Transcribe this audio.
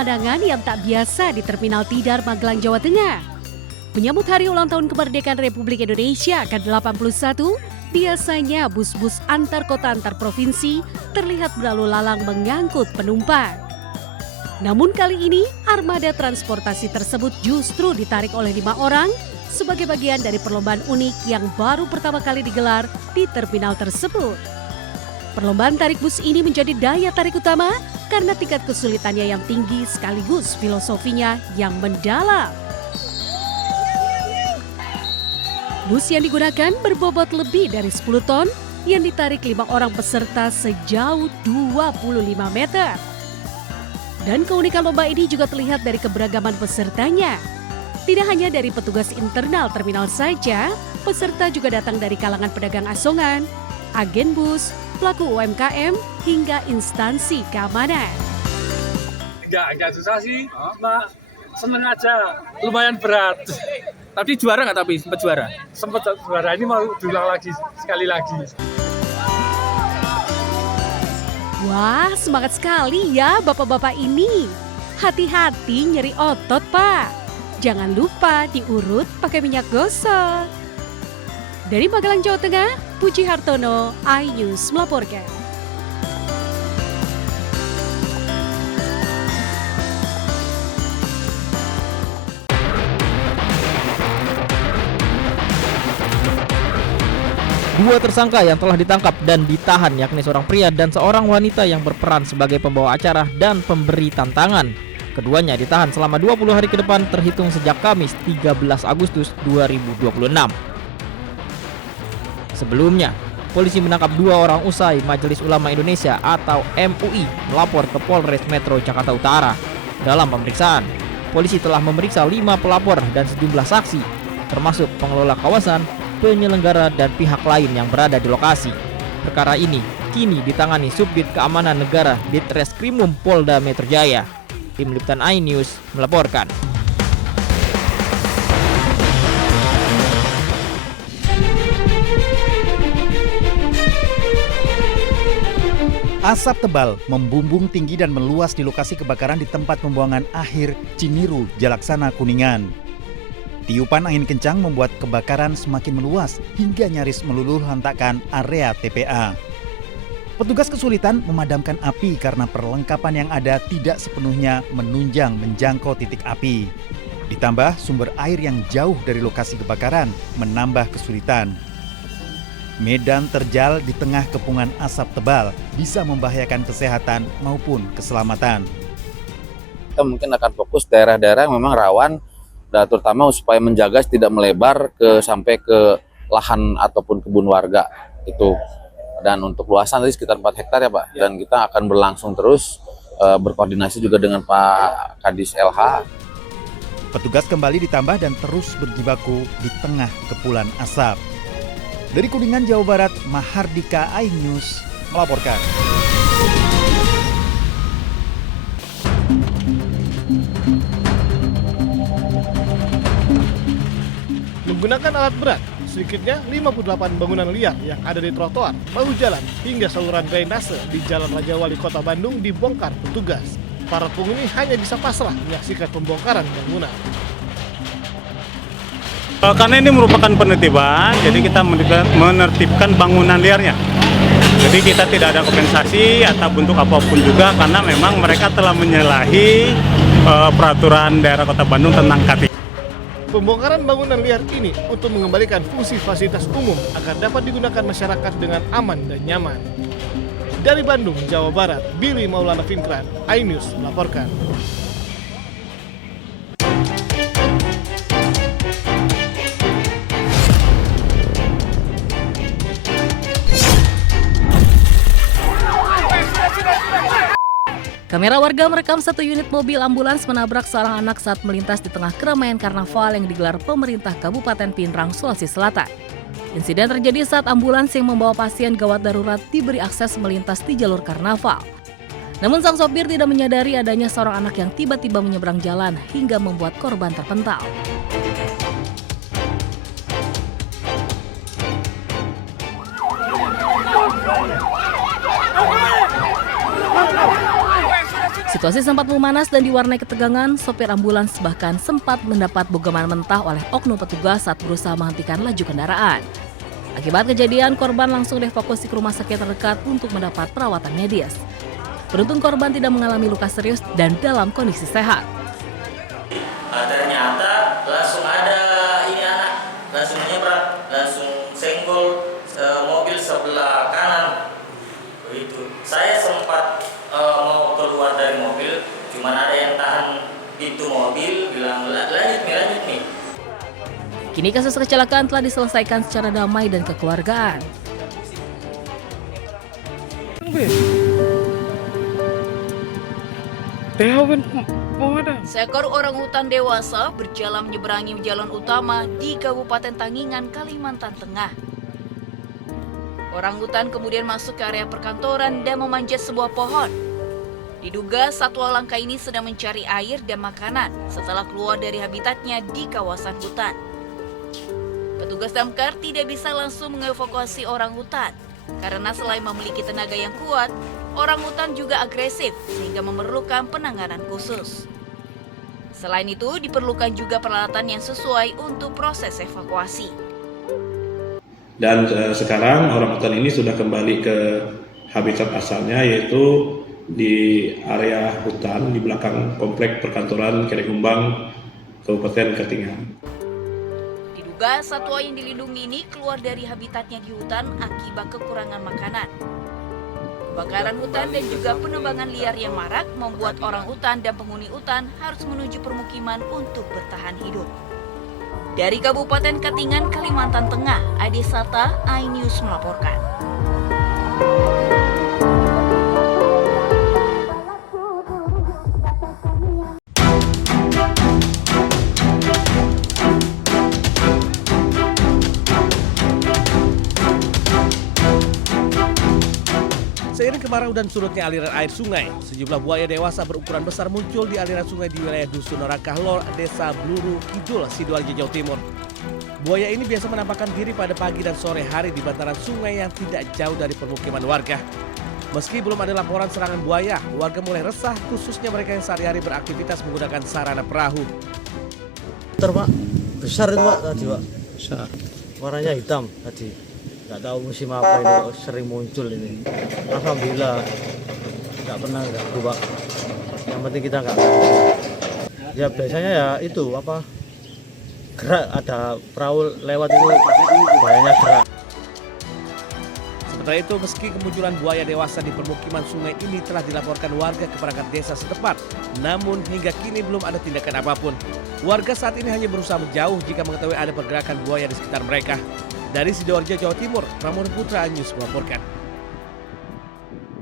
pemandangan yang tak biasa di Terminal Tidar, Magelang, Jawa Tengah. Menyambut hari ulang tahun kemerdekaan Republik Indonesia ke-81, biasanya bus-bus antar kota antar provinsi terlihat berlalu lalang mengangkut penumpang. Namun kali ini, armada transportasi tersebut justru ditarik oleh 5 orang sebagai bagian dari perlombaan unik yang baru pertama kali digelar di terminal tersebut. Perlombaan tarik bus ini menjadi daya tarik utama karena tingkat kesulitannya yang tinggi sekaligus filosofinya yang mendalam. Bus yang digunakan berbobot lebih dari 10 ton yang ditarik 5 orang peserta sejauh 25 meter. Dan keunikan lomba ini juga terlihat dari keberagaman pesertanya. Tidak hanya dari petugas internal terminal saja, peserta juga datang dari kalangan pedagang asongan, agen bus, pelaku UMKM, hingga instansi keamanan. Enggak susah sih, seneng aja, lumayan berat. Tapi juara nggak sempat juara? Sempat juara, ini mau diulang lagi, sekali lagi. Wah, semangat sekali ya bapak-bapak ini. Hati-hati nyeri otot, Pak. Jangan lupa diurut pakai minyak gosok. Dari Magelang, Jawa Tengah, Puji Hartono, iNews melaporkan. Dua tersangka yang telah ditangkap dan ditahan yakni seorang pria dan seorang wanita yang berperan sebagai pembawa acara dan pemberi tantangan. Keduanya ditahan selama 20 hari ke depan terhitung sejak Kamis 13 Agustus 2026. Sebelumnya, polisi menangkap 2 orang usai Majelis Ulama Indonesia atau MUI melapor ke Polres Metro Jakarta Utara. Dalam pemeriksaan, polisi telah memeriksa 5 pelapor dan sejumlah saksi, termasuk pengelola kawasan, penyelenggara dan pihak lain yang berada di lokasi. Perkara ini kini ditangani Subdit Keamanan Negara Ditreskrimum Polda Metro Jaya. Tim Liputan iNews melaporkan. Asap tebal membumbung tinggi dan meluas di lokasi kebakaran di tempat pembuangan akhir Ciniru, Jalaksana, Kuningan. Tiupan angin kencang membuat kebakaran semakin meluas hingga nyaris meluluhlantakkan area TPA. Petugas kesulitan memadamkan api karena perlengkapan yang ada tidak sepenuhnya menunjang menjangkau titik api. Ditambah sumber air yang jauh dari lokasi kebakaran menambah kesulitan. Medan terjal di tengah kepungan asap tebal bisa membahayakan kesehatan maupun keselamatan. Kita mungkin akan fokus daerah-daerah yang memang rawan, dan terutama supaya menjaga tidak melebar sampai ke lahan ataupun kebun warga itu. Dan untuk luasan tadi sekitar 4 hektar ya Pak. Dan kita akan berlangsung terus berkoordinasi juga dengan Pak Kadis LH. Petugas kembali ditambah dan terus berjibaku di tengah kepulan asap. Dari Kuningan, Jawa Barat, Mahardika, iNews melaporkan. Menggunakan alat berat, sedikitnya 58 bangunan liar yang ada di trotoar, bahu jalan, hingga saluran drainase di Jalan Raja Wali Kota Bandung dibongkar petugas. Para penghuni hanya bisa pasrah menyaksikan pembongkaran bangunan. Karena ini merupakan penertiban, jadi kita menertibkan bangunan liarnya. Jadi kita tidak ada kompensasi atau bentuk apapun juga karena memang mereka telah menyalahi peraturan daerah Kota Bandung tentang KT. Pembongkaran bangunan liar ini untuk mengembalikan fungsi fasilitas umum agar dapat digunakan masyarakat dengan aman dan nyaman. Dari Bandung, Jawa Barat, Billy Maulana Finkran, iNews melaporkan. Kamera warga merekam satu unit mobil ambulans menabrak seorang anak saat melintas di tengah keramaian karnaval yang digelar pemerintah Kabupaten Pinrang, Sulawesi Selatan. Insiden terjadi saat ambulans yang membawa pasien gawat darurat diberi akses melintas di jalur karnaval. Namun sang sopir tidak menyadari adanya seorang anak yang tiba-tiba menyeberang jalan hingga membuat korban terpental. Situasi sempat memanas dan diwarnai ketegangan, sopir ambulans bahkan sempat mendapat bogaman mentah oleh oknum petugas saat berusaha menghentikan laju kendaraan. Akibat kejadian, korban langsung dievakuasi ke rumah sakit terdekat untuk mendapat perawatan medis. Beruntung korban tidak mengalami luka serius dan dalam kondisi sehat. Ternyata langsung ada ini anak, langsung nyebrang, langsung senggol mobil sebelah kanan. Begitu. Saya sempat mau keluar dari mobil, cuman ada yang tahan pintu mobil, bilang lanjut nih. Kini kasus kecelakaan telah diselesaikan secara damai dan kekeluargaan. Seekor orangutan dewasa berjalan menyeberangi jalan utama di Kabupaten Tangingan, Kalimantan Tengah. Orangutan kemudian masuk ke area perkantoran dan memanjat sebuah pohon. Diduga satwa langka ini sedang mencari air dan makanan setelah keluar dari habitatnya di kawasan hutan. Petugas damkar tidak bisa langsung mengevakuasi orangutan karena selain memiliki tenaga yang kuat, orangutan juga agresif sehingga memerlukan penanganan khusus. Selain itu, diperlukan juga peralatan yang sesuai untuk proses evakuasi. Dan sekarang orangutan ini sudah kembali ke habitat asalnya, yaitu di area hutan di belakang komplek perkantoran Kerekumbang, Kabupaten Katingan. Diduga satwa yang dilindungi ini keluar dari habitatnya di hutan akibat kekurangan makanan. Kebakaran hutan dan juga penebangan liar yang marak membuat orangutan dan penghuni hutan harus menuju permukiman untuk bertahan hidup. Dari Kabupaten Katingan, Kalimantan Tengah, Ade Sata, iNews melaporkan. Seiring kemarau dan surutnya aliran air sungai, sejumlah buaya dewasa berukuran besar muncul di aliran sungai di wilayah Dusun Norakah Lor, Desa Bluru Kidul, Sidoarjo, Jawa Timur. Buaya ini biasa menampakkan diri pada pagi dan sore hari di bantaran sungai yang tidak jauh dari permukiman warga. Meski belum ada laporan serangan buaya, warga mulai resah, khususnya mereka yang sehari-hari beraktivitas menggunakan sarana perahu. Pak, besar itu Pak tadi Pak. Besar. Warnanya hitam tadi. Nggak tahu musim apa ini kok sering muncul ini. Alhamdulillah nggak pernah ganggu Pak. Yang penting kita nggak ganggu. Ya biasanya ya itu apa, gerak, ada perahu lewat itu buayanya gerak. Sementara itu, meski kemunculan buaya dewasa di permukiman sungai ini telah dilaporkan warga ke perangkat desa setempat, namun hingga kini belum ada tindakan apapun. Warga saat ini hanya berusaha menjauh jika mengetahui ada pergerakan buaya di sekitar mereka. Dari Sidoarjo, Jawa Timur, Pramono Putra, iNews melaporkan.